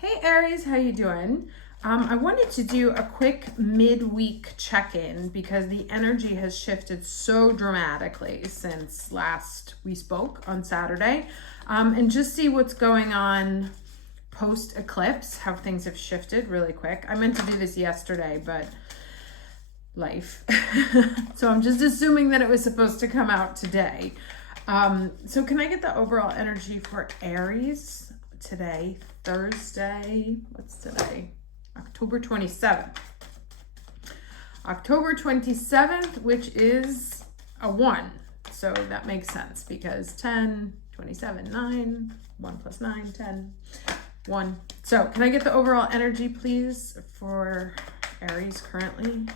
Hey Aries, how you doing? I wanted to do a quick midweek check-in because the energy has shifted so dramatically since last we spoke on Saturday, and just see what's going on post-eclipse, how things have shifted really quick. I meant to do this yesterday, but life. So I'm just assuming that it was supposed to come out today. So can I get the overall energy for Aries today, Thursday? What's today? October 27th. October 27th, which is a 1. So that makes sense because 10, 27, 9, 1 plus 9, 10, 1. So can I get the overall energy, please, for Aries currently?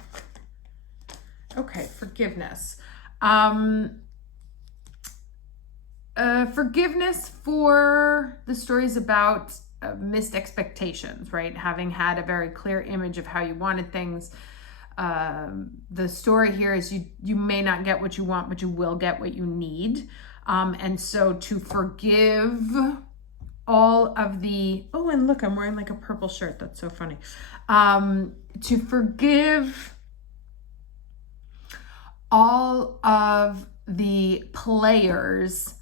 Okay, forgiveness. Forgiveness for the stories about missed expectations, right? Having had a very clear image of how you wanted things. The story here is you may not get what you want, but you will get what you need. And so to forgive all of the, oh, and look, I'm wearing like a purple shirt. That's so funny. To forgive all of the players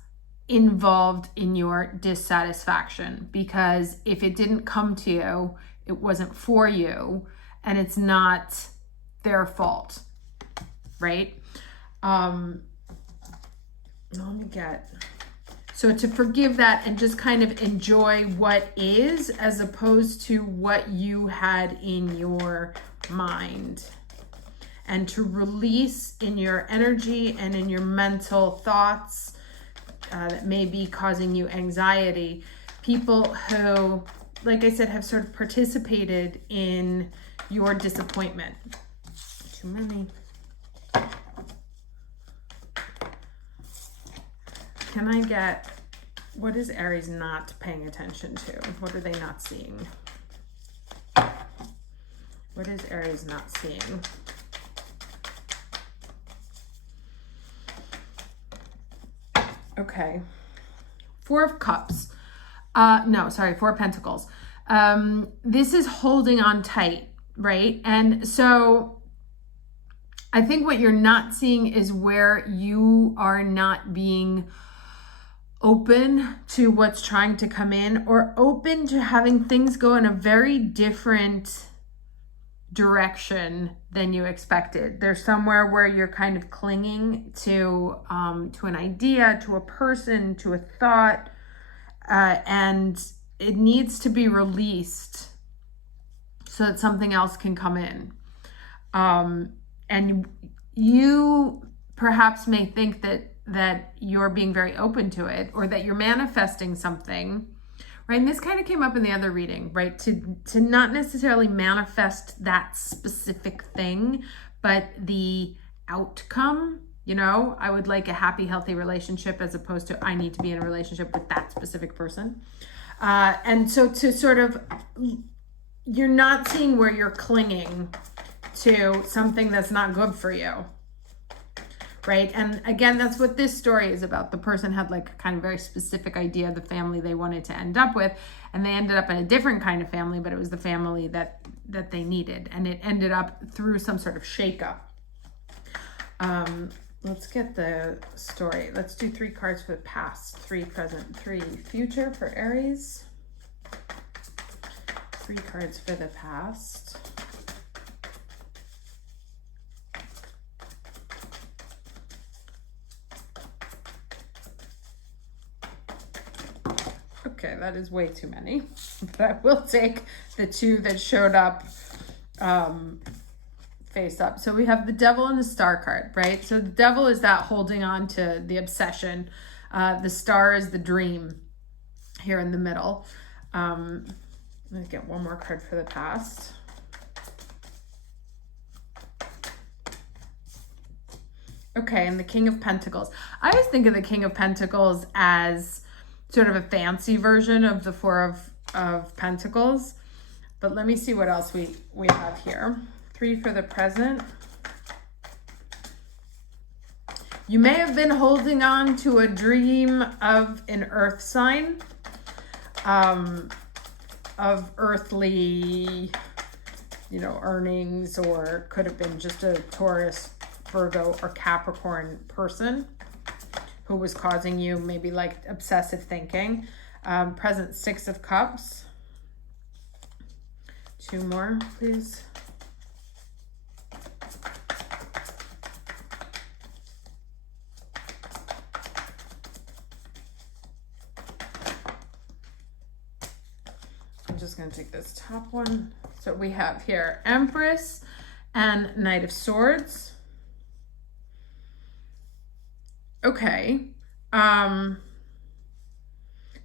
involved in your dissatisfaction, because if it didn't come to you, it wasn't for you, and it's not their fault, right? Let me get, so to forgive that and just kind of enjoy what is as opposed to what you had in your mind, and to release in your energy and in your mental thoughts that may be causing you anxiety. People who, like I said, have sort of participated in your disappointment. Too many. Can I get, what is Aries not paying attention to? What are they not seeing? What is Aries not seeing? Okay, 4 of Cups. Four of Pentacles. This is holding on tight, right? And so I think what you're not seeing is where you are not being open to what's trying to come in, or open to having things go in a very different direction than you expected. There's somewhere where you're kind of clinging to an idea, to a person, to a thought, and it needs to be released so that something else can come in. And you perhaps may think that you're being very open to it, or that you're manifesting something. Right, and this kind of came up in the other reading, right? To not necessarily manifest that specific thing, but the outcome. You know, I would like a happy, healthy relationship, as opposed to I need to be in a relationship with that specific person. And so to sort of, you're not seeing where you're clinging to something that's not good for you. Right. And again, that's what this story is about. The person had like a kind of very specific idea of the family they wanted to end up with, and they ended up in a different kind of family, but it was the family that they needed, and it ended up through some sort of shakeup. Let's get the story. Let's do 3 cards for the past, 3 present, 3 future for Aries. 3 cards for the past. Okay, that is way too many, but I will take the 2 that showed up face up. So we have the Devil and the Star card, right? So the Devil is that holding on to the obsession. The Star is the dream here in the middle. Let's get one more card for the past. Okay, and the King of Pentacles. I always think of the King of Pentacles as sort of a fancy version of the 4 of Pentacles. But let me see what else we have here. 3 for the present. You may have been holding on to a dream of an earth sign. of earthly, earnings, or could have been just a Taurus, Virgo, or Capricorn person who was causing you maybe like obsessive thinking. Present 6 of Cups. 2 more, please. I'm just going to take this top one. So we have here Empress and Knight of Swords. Okay. So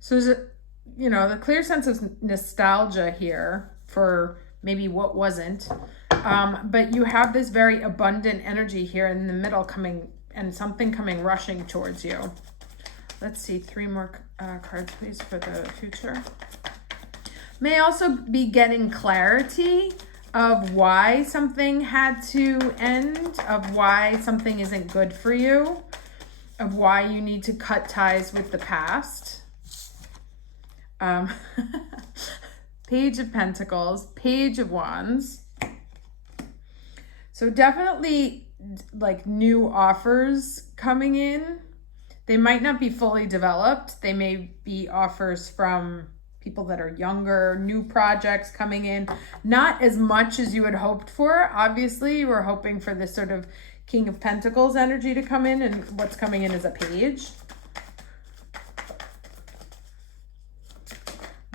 there's the clear sense of nostalgia here for maybe what wasn't. But you have this very abundant energy here in the middle coming, and something coming rushing towards you. Let's see, 3 more cards, please, for the future. May also be getting clarity of why something had to end, of why something isn't good for you, of why you need to cut ties with the past. Page of Pentacles, Page of Wands. So definitely like new offers coming in. They might not be fully developed. They may be offers from people that are younger, new projects coming in. Not as much as you had hoped for. Obviously, you were hoping for this sort of King of Pentacles energy to come in, and what's coming in is a page.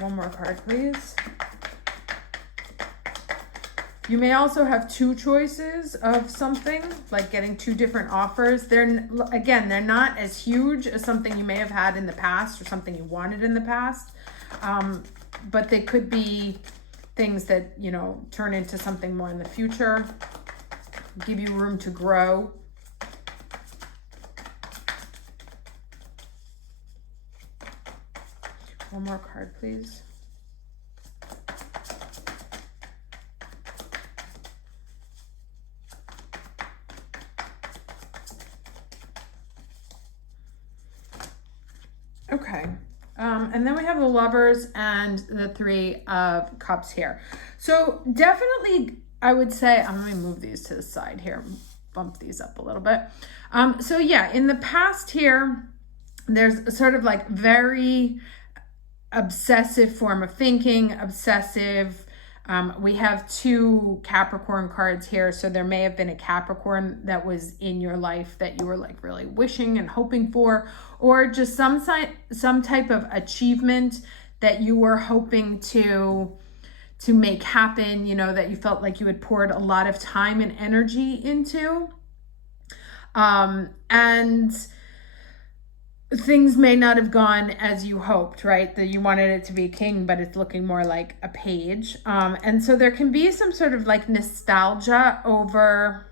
One more card, please. You may also have 2 choices of something, like getting 2 different offers. They're not as huge as something you may have had in the past or something you wanted in the past. But they could be things that, turn into something more in the future, give you room to grow. One more card, please. Okay. And then we have the Lovers and the 3 of Cups here. So definitely, I would say, I'm going to move these to the side here, bump these up a little bit. So yeah, in the past here, there's sort of like very obsessive form of thinking, obsessive. We have 2 Capricorn cards here. So there may have been a Capricorn that was in your life that you were like really wishing and hoping for, or just some type of achievement that you were hoping to make happen, that you felt like you had poured a lot of time and energy into. And things may not have gone as you hoped, right? That you wanted it to be a king, but it's looking more like a page. And so there can be some sort of like nostalgia over,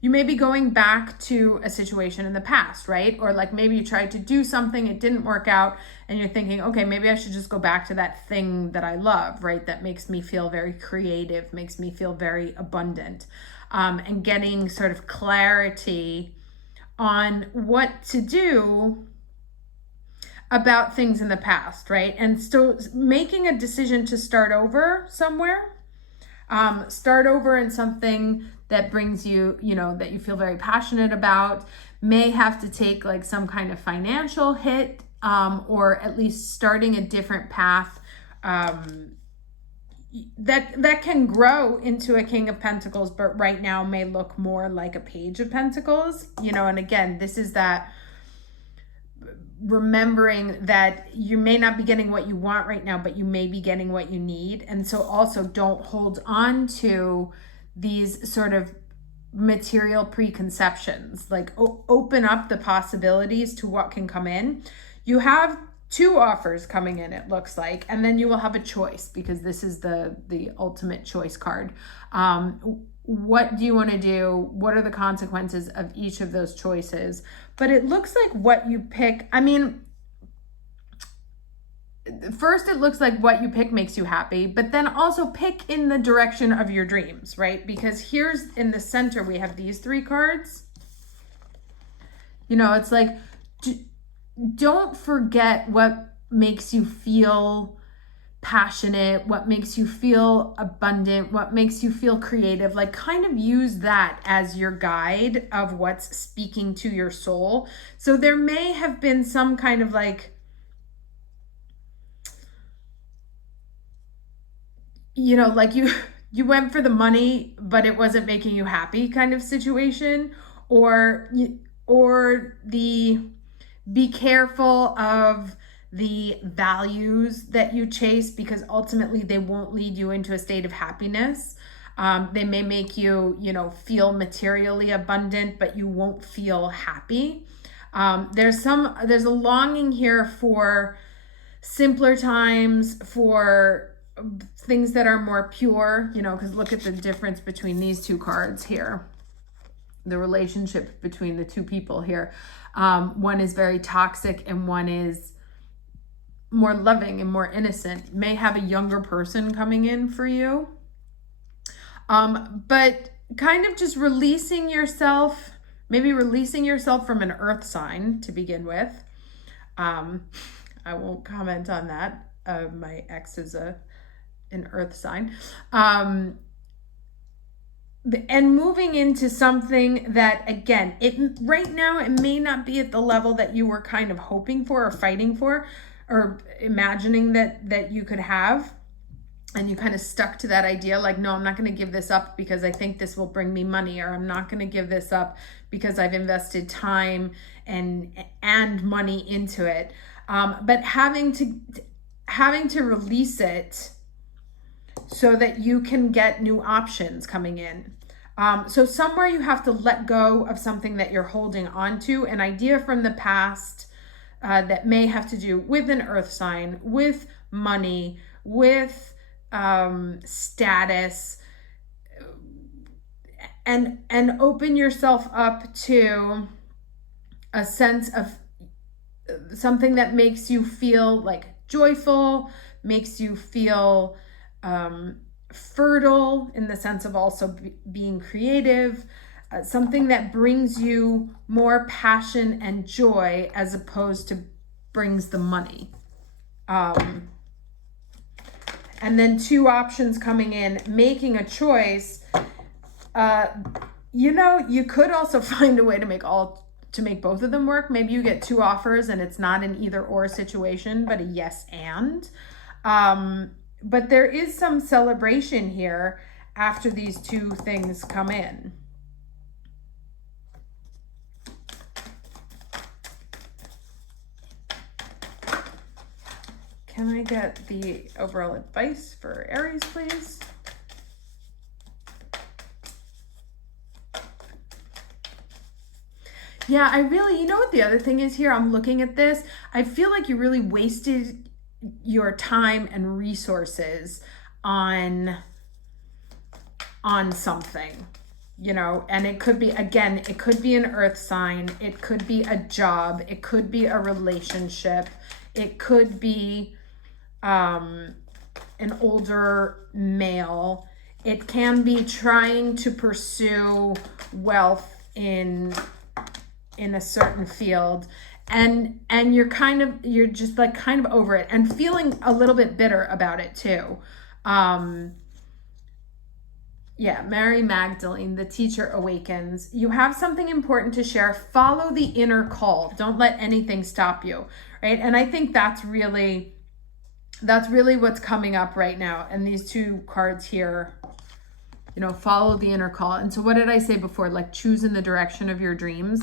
you may be going back to a situation in the past, right? Or like maybe you tried to do something, it didn't work out, and you're thinking, okay, maybe I should just go back to that thing that I love, right? That makes me feel very creative, makes me feel very abundant. And getting sort of clarity on what to do about things in the past, right? And so making a decision to start over somewhere, start over in something that brings you, that you feel very passionate about, may have to take like some kind of financial hit, or at least starting a different path, that can grow into a King of Pentacles, but right now may look more like a Page of Pentacles, and again, this is that remembering that you may not be getting what you want right now, but you may be getting what you need. And so also don't hold on to these sort of material preconceptions, like open up the possibilities to what can come in. You have 2 offers coming in, it looks like, and then you will have a choice, because this is the ultimate choice card. What do you want to do? What are the consequences of each of those choices? But it looks like what you pick, first it looks like what you pick makes you happy, but then also pick in the direction of your dreams, right? Because here's in the center, we have these 3 cards. It's like, don't forget what makes you feel passionate, what makes you feel abundant, what makes you feel creative. Like kind of use that as your guide of what's speaking to your soul. So there may have been some kind of like, you know, like you went for the money, but it wasn't making you happy kind of situation, or the be careful of the values that you chase, because ultimately they won't lead you into a state of happiness. They may make you, you know, feel materially abundant, but you won't feel happy. There's a longing here for simpler times, for things that are more pure, you know, because look at the difference between these two cards here. The relationship between the two people here. One is very toxic and one is more loving and more innocent. May have a younger person coming in for you. But kind of just releasing yourself, maybe releasing yourself from an earth sign to begin with. I won't comment on that. My ex is an earth sign. And moving into something that, again, right now it may not be at the level that you were kind of hoping for or fighting for or imagining that you could have, and you kind of stuck to that idea like, no, I'm not going to give this up because I think this will bring me money, or I'm not going to give this up because I've invested time and money into it. But having to release it so that you can get new options coming in. So somewhere you have to let go of something that you're holding on to, an idea from the past that may have to do with an earth sign, with money, with status, and open yourself up to a sense of something that makes you feel like joyful, makes you feel fertile in the sense of also being creative, something that brings you more passion and joy as opposed to brings the money. And then two options coming in, making a choice. You know, you could also find a way to make both of them work. Maybe you get two offers and it's not an either or situation, but a yes and. But there is some celebration here after these two things come in. Can I get the overall advice for Aries, please? Yeah, I really, you know what the other thing is here? I'm looking at this. I feel like you really wasted your time and resources on something, you know, and it could be, again, it could be an earth sign. It could be a job. It could be a relationship. It could be an older male. It can be trying to pursue wealth in a certain field, and you're just like kind of over it and feeling a little bit bitter about it too. Yeah, Mary Magdalene, the teacher awakens. You have something important to share. Follow the inner call. Don't let anything stop you, right? And I think that's really what's coming up right now. And these two cards here, you know, follow the inner call. And so what did I say before? Like choose in the direction of your dreams.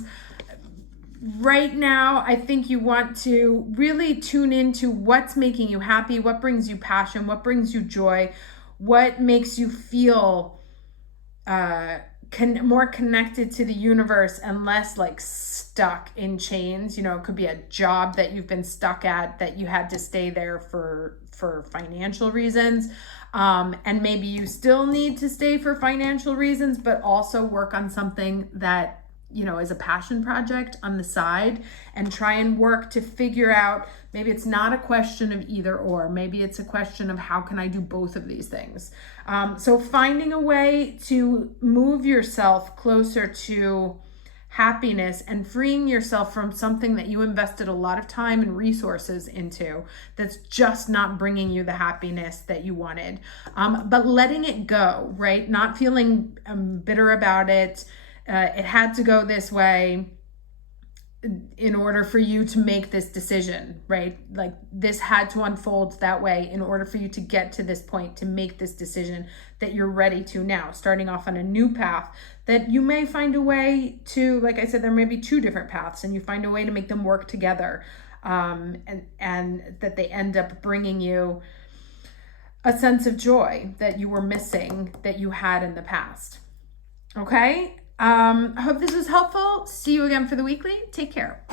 Right now, I think you want to really tune into what's making you happy, what brings you passion, what brings you joy, what makes you feel more connected to the universe and less like stuck in chains. You know, it could be a job that you've been stuck at that you had to stay there for financial reasons. And maybe you still need to stay for financial reasons, but also work on something that, you know, is a passion project on the side, and try and work to figure out, maybe it's not a question of either or, maybe it's a question of how can I do both of these things. So finding a way to move yourself closer to happiness and freeing yourself from something that you invested a lot of time and resources into that's just not bringing you the happiness that you wanted. But letting it go, right? Not feeling bitter about it. It had to go this way in order for you to make this decision, right? Like this had to unfold that way in order for you to get to this point, to make this decision that you're ready to now, starting off on a new path that you may find a way to, like I said, there may be two different paths and you find a way to make them work together, and that they end up bringing you a sense of joy that you were missing, that you had in the past. Okay? I hope this was helpful. See you again for the weekly. Take care.